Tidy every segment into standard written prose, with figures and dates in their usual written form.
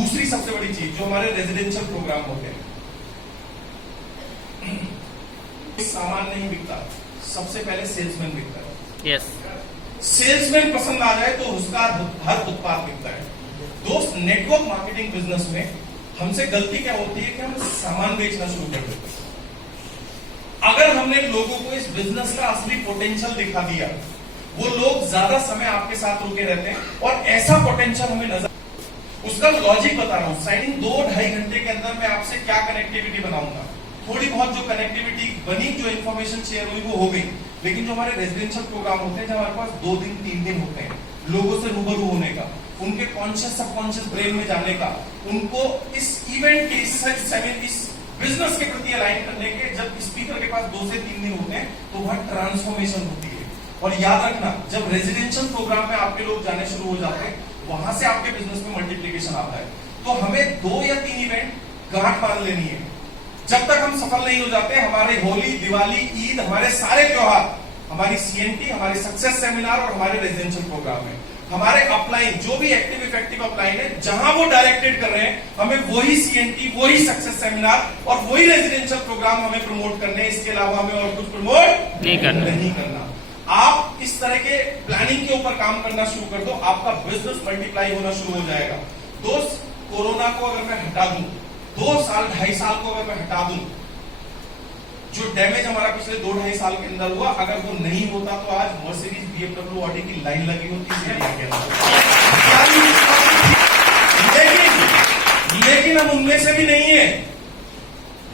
दूसरी सबसे बड़ी चीज जो हमारे रेजिडेंशियल प्रोग्राम होते हैं, सामान नहीं बिकता, सबसे पहले सेल्समैन बिकता है। यस, सेल्समैन पसंद आ जाए तो उसका हर उत्पाद बिकता है। दोस्त, नेटवर्क मार्केटिंग बिजनेस में हमसे गलती क्या होती है कि हम सामान बेचना शुरू कर देते हैं। अगर हमने लोगों को इस बिजनेस का असली पोटेंशियल दिखा दिया, वो लोग ज्यादा समय आपके साथ रुके रहते हैं और ऐसा पोटेंशियल हमें नजर, उसका लॉजिक बता रहा हूं। साइडिंग 2-2.5 घंटे के अंदर मैं आपसे क्या कनेक्टिविटी बनाऊंगा, थोड़ी बहुत जो कनेक्टिविटी बनी, जो इन्फॉर्मेशन शेयर हुई वो हो गई। लेकिन जो हमारे रेजिडेंशियल प्रोग्राम होते हैं, जब हमारे पास 2 दिन 3 दिन होते हैं लोगों से रूबरू होने का, उनके कॉन्शियस सबकॉन्शियस ब्रेन में जाने का, उनको इस इवेंट के इस बिजनेस के प्रति अलाइन करने के, जब स्पीकर के पास 2 से 3 दिन होते हैं तो वहां ट्रांसफॉर्मेशन होती है। और याद रखना, जब रेजिडेंशियल प्रोग्राम में आपके लोग जाने शुरू हो जाते हैं, वहां से आपके बिजनेस में मल्टीप्लीकेशन आता है। तो हमें 2 या 3 इवेंट गांठ बांध लेनी है। जब तक हम सफल नहीं हो जाते, हमारे होली, दिवाली, ईद, हमारे सारे त्योहार, हमारी सीएनटी, हमारे सक्सेस सेमिनार और हमारे रेजिडेंशियल प्रोग्राम में हमारे अपलाइन, जो भी एक्टिव इफेक्टिव अपलाइन है, जहां वो डायरेक्टेड कर रहे हैं, हमें वही सीएनटी, वही सक्सेस सेमिनार और वही रेजिडेंशियल प्रोग्राम हमें प्रमोट करने हैं। इसके अलावा हमें और कुछ प्रमोट नहीं करना। आप इस तरह के प्लानिंग के ऊपर काम करना शुरू कर दो, आपका बिजनेस मल्टीप्लाई होना शुरू हो जाएगा। दोस्त, कोरोना को अगर मैं हटा दूं, 2 साल 2.5 साल को अगर मैं हटा दूं, जो डैमेज हमारा पिछले 2-2.5 साल के अंदर हुआ, अगर वो नहीं होता तो आज मर्सिडीज, BMW, ऑडी की लाइन लगी होती है। लेकिन हम उनमें से भी नहीं है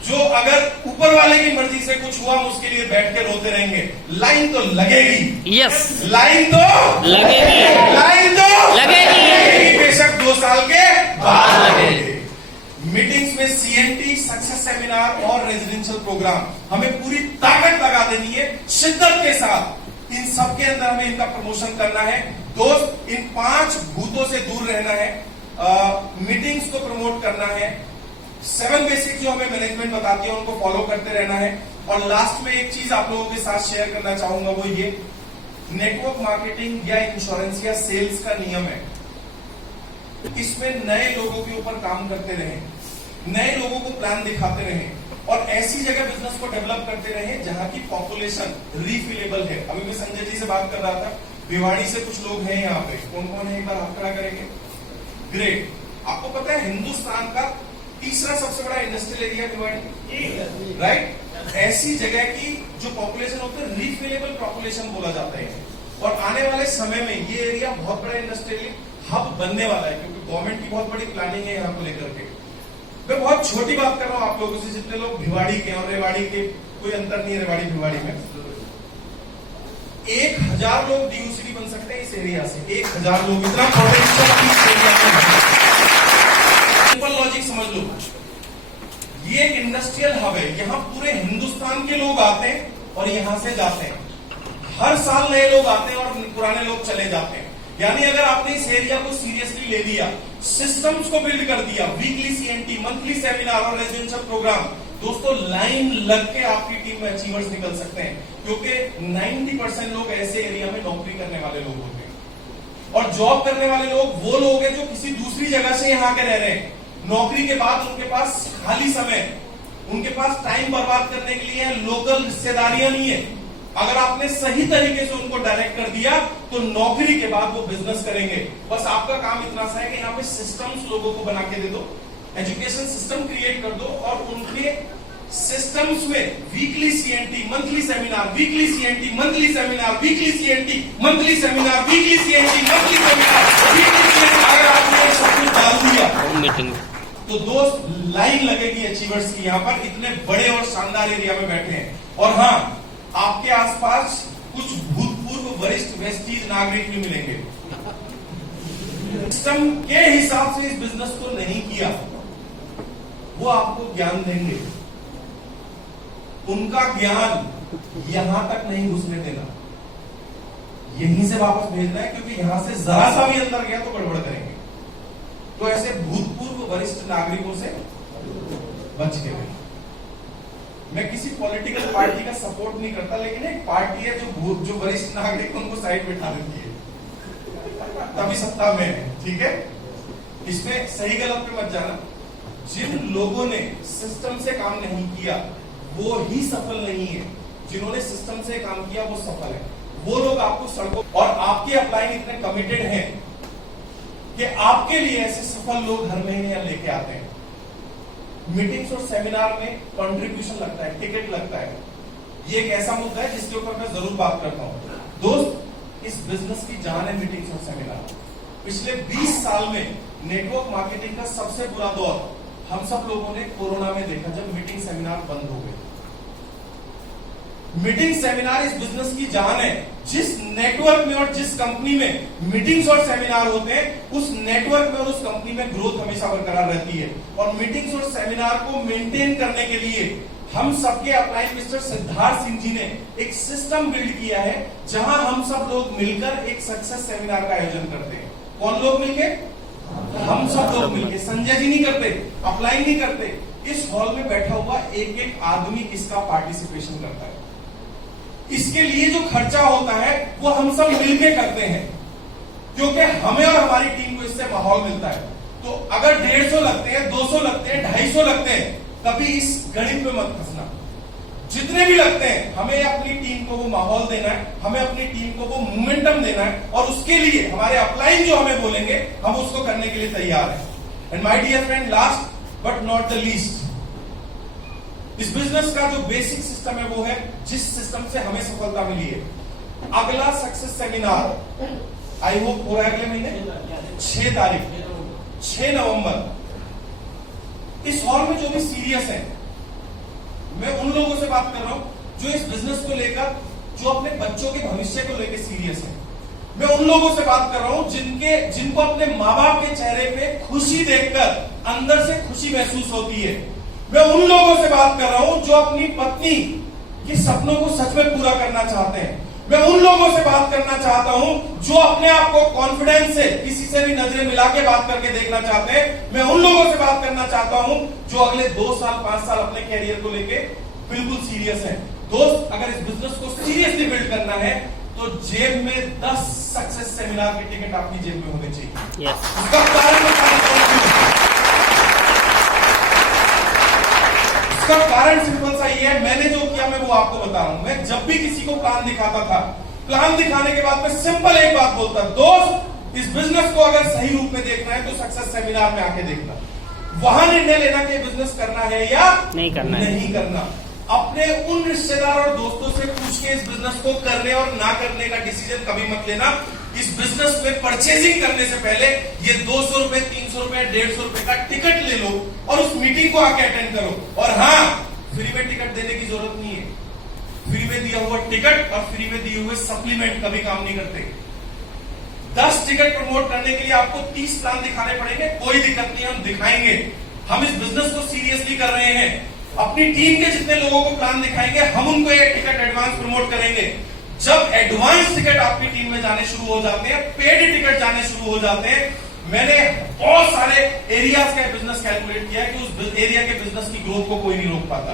जो अगर ऊपर वाले की मर्जी से कुछ हुआ, हम उसके लिए बैठ के रोते रहेंगे। लाइन तो लगेगी। यस, लाइन तो लगेगी, लाइन तो लगेगी, बेशक 2 साल के बाद लगेगी। मीटिंग्स में सीएनटी, सक्सेस सेमिनार और रेजिडेंशियल प्रोग्राम हमें पूरी ताकत लगा देनी है, शिद्दत के साथ। इन सब के अंदर हमें इनका प्रमोशन करना है। दोस्त, इन 5 भूतों से दूर रहना है, मीटिंग्स को प्रमोट करना है, 7 बेसिक जो हमें मैनेजमेंट बताती है उनको फॉलो करते रहना है। और लास्ट में एक चीज आप लोगों के साथ शेयर करना चाहूंगा, वो ये, नेटवर्क मार्केटिंग या इंश्योरेंस या सेल्स का नियम है, इसमें नए लोगों के ऊपर काम करते रहें, नए लोगों को प्लान दिखाते रहें और ऐसी जगह बिजनेस को डेवलप करते रहें जहां की पॉपुलेशन रिफिलेबल है। अभी मैं संजय जी से बात कर रहा था, भिवाड़ी से कुछ लोग हैं यहाँ पे, कौन कौन है एक बार हाथ खड़ा करेंगे? ग्रेट। आपको पता है हिंदुस्तान का तीसरा सबसे बड़ा इंडस्ट्रियल एरिया भिवाड़ी, राइट? ऐसी जगह की जो पॉपुलेशन होती है, रिफिलेबल पॉपुलेशन बोला जाता है। और आने वाले समय में ये एरिया बहुत बड़ा इंडस्ट्रियल हब बनने वाला है, क्योंकि गवर्नमेंट की बहुत बड़ी प्लानिंग है यहाँ को लेकर के। मैं बहुत छोटी बात कर रहा हूँ आप लोगों से, जितने लोग भिवाड़ी के और रेवाड़ी के, कोई अंतर नहीं है रेवाड़ी भिवाड़ी में। 1000 लोग डीयूसीडी बन सकते हैं इस एरिया से, 1000 लोग, इतना पोटेंशियल इस एरिया में। सिंपल लॉजिक समझ लो, ये इंडस्ट्रियल हब है, यहाँ पूरे हिंदुस्तान के लोग आते हैं और यहां से जाते हैं। हर साल नए लोग आते हैं और पुराने लोग चले जाते हैं। यानी अगर आपने इस एरिया को सीरियसली ले लिया, सिस्टम्स को बिल्ड कर दिया, वीकली सीएनटी, मंथली सेमिनार और रेजिडेंशियल प्रोग्राम, दोस्तों लाइन लग के आपकी टीम में अचीवर्स निकल सकते हैं। क्योंकि 90% लोग ऐसे एरिया में नौकरी करने वाले लोग होते हैं और जॉब करने वाले लोग वो लोग हैं जो किसी दूसरी जगह से यहाँ के रह रहे हैं। नौकरी के बाद उनके पास खाली समय, उनके पास टाइम बर्बाद करने के लिए लोकल रिश्तेदारियां नहीं है। अगर आपने सही तरीके से उनको डायरेक्ट कर दिया तो नौकरी के बाद वो बिजनेस करेंगे। बस आपका काम इतना सा है कि यहाँ पे सिस्टम्स लोगों को बना के दे दो, एजुकेशन सिस्टम क्रिएट कर दो और उनके सिस्टम्स में weekly CNT, monthly seminar, weekly CNT, monthly seminar, weekly CNT, monthly seminar, weekly CNT, monthly seminar, weekly CNT, अगर आपने सब कुछ डाल दिया तो दोस्त लाइन लगेगी अचीवर्स की। यहाँ पर इतने बड़े और शानदार एरिया में बैठे हैं। और हाँ, आपके आसपास कुछ भूतपूर्व वरिष्ठ वेस्टीज नागरिक भी मिलेंगे। सिस्टम के हिसाब से इस बिजनेस को नहीं किया, वो आपको ज्ञान देंगे। उनका ज्ञान यहां तक नहीं घुसने देना, यहीं से वापस भेजना है, क्योंकि यहां से जरा सा भी अंदर गया तो गड़बड़ करेंगे। तो ऐसे भूतपूर्व वरिष्ठ नागरिकों से बच के रहिए। मैं किसी पॉलिटिकल पार्टी का सपोर्ट नहीं करता, लेकिन एक पार्टी है जो वरिष्ठ नागरिक उनको साइड बिठा देती है, तभी सत्ता में है, ठीक है? इसमें सही गलत पे मत जाना। जिन लोगों ने सिस्टम से काम नहीं किया वो ही सफल नहीं है, जिन्होंने सिस्टम से काम किया वो सफल है। वो लोग आपको सड़कों और आपके अपलाइन इतने कमिटेड हैं कि आपके लिए ऐसे सफल लोग हर महीने यहाँ लेके आते हैं। मीटिंग्स और सेमिनार में कंट्रीब्यूशन लगता है, टिकट लगता है। ये एक ऐसा मुद्दा है जिसके ऊपर मैं जरूर बात करता हूं। दोस्त, इस बिजनेस की जान है मीटिंग्स और सेमिनार। पिछले 20 साल में नेटवर्क मार्केटिंग का सबसे बुरा दौर हम सब लोगों ने कोरोना में देखा, जब मीटिंग सेमिनार बंद हो गए। मीटिंग सेमिनार इस बिजनेस की जान है। जिस नेटवर्क में और जिस कंपनी में मीटिंग्स और सेमिनार होते हैं, उस नेटवर्क में और उस कंपनी में ग्रोथ हमेशा बरकरार रहती है। और मीटिंग्स और सेमिनार को मेंटेन करने के लिए हम सबके अपलाइन मिस्टर सिद्धार्थ सिंह जी ने एक सिस्टम बिल्ड किया है, जहां हम सब लोग मिलकर एक सक्सेस सेमिनार का आयोजन करते हैं। कौन लोग मिलके? हम सब लोग मिलके। संजय जी नहीं करते, अपलाइन नहीं करते। इस हॉल में बैठा हुआ एक एक आदमी इसका पार्टिसिपेशन करता है। इसके लिए जो खर्चा होता है वो हम सब मिलके करते हैं, क्योंकि हमें और हमारी टीम को इससे माहौल मिलता है। तो अगर 150 लगते हैं, 200 लगते हैं, 250 लगते हैं, कभी इस गणित में मत फंसना। जितने भी लगते हैं, हमें अपनी टीम को वो माहौल देना है, हमें अपनी टीम को वो मोमेंटम देना है, और उसके लिए हमारे अपलाइन जो हमें बोलेंगे हम उसको करने के लिए तैयार हैं। And my dear friend, last but not the least, इस बिजनेस का जो बेसिक सिस्टम है वो है जिस सिस्टम से हमें सफलता मिली है। अगला सक्सेस सेमिनार आई होप हो रहा है अगले महीने 6 तारीख 6 नवंबर। इस हॉल में जो भी सीरियस है, मैं उन लोगों से बात कर रहा हूं जो इस बिजनेस को लेकर, जो अपने बच्चों के भविष्य को लेकर सीरियस है। मैं उन लोगों से बात कर रहा हूं जिनको अपने माँ बाप के चेहरे पे खुशी देखकर अंदर से खुशी महसूस होती है। मैं उन लोगों से बात कर रहा हूं जो अपनी पत्नी के सपनों को सच में पूरा करना चाहते हैं। मैं उन लोगों से बात करना चाहता हूं जो अपने आप को कॉन्फिडेंस से किसी से भी नजरें मिला के बात करके देखना चाहते हैं। मैं उन लोगों से बात करना चाहता हूं जो अगले 2 साल 5 साल अपने कैरियर को लेके बिल्कुल सीरियस है। दोस्त, अगर इस बिजनेस को सीरियसली बिल्ड करना है तो जेब में 10 सक्सेस सेमिनार की टिकट आपकी जेब में होनी चाहिए। इसका कारण सिंपल सा ये है, मैंने जो किया मैं वो आपको बता रहा हूं। मैं जब भी किसी को प्लान दिखाता था, प्लान दिखाने के बाद मैं सिंपल एक बात बोलता, दोस्त इस बिजनेस को अगर सही रूप में देखना है तो सक्सेस सेमिनार में आके देखना। वहां निर्णय लेना कि बिजनेस करना है या नहीं करना। अपने उन रिश्तेदार और दोस्तों से पूछ के इस बिजनेस को करने और ना करने का डिसीजन कभी मत लेना। इस बिजनेस में परचेजिंग करने से पहले ये 200 रुपए, 300 रुपए, 150 रुपए का टिकट ले लो और उस मीटिंग को आके अटेंड करो। और हाँ, फ्री में टिकट देने की जरूरत नहीं है। फ्री में दिया हुआ टिकट और फ्री में दिए हुए सप्लीमेंट कभी काम नहीं करते। 10 टिकट प्रमोट करने के लिए आपको 30 प्लान दिखाने पड़ेंगे, कोई दिक्कत नहीं, हम दिखाएंगे। हम इस बिजनेस को सीरियसली कर रहे हैं। अपनी टीम के जितने लोगों को प्लान दिखाएंगे, हम उनको एक टिकट एडवांस प्रमोट करेंगे। जब एडवांस टिकट आपकी टीम में जाने शुरू हो जाते हैं, पेड टिकट जाने शुरू हो जाते हैं, मैंने बहुत सारे एरियाज का बिजनेस कैलकुलेट किया है कि उस एरिया के बिजनेस की ग्रोथ को कोई नहीं रोक पाता।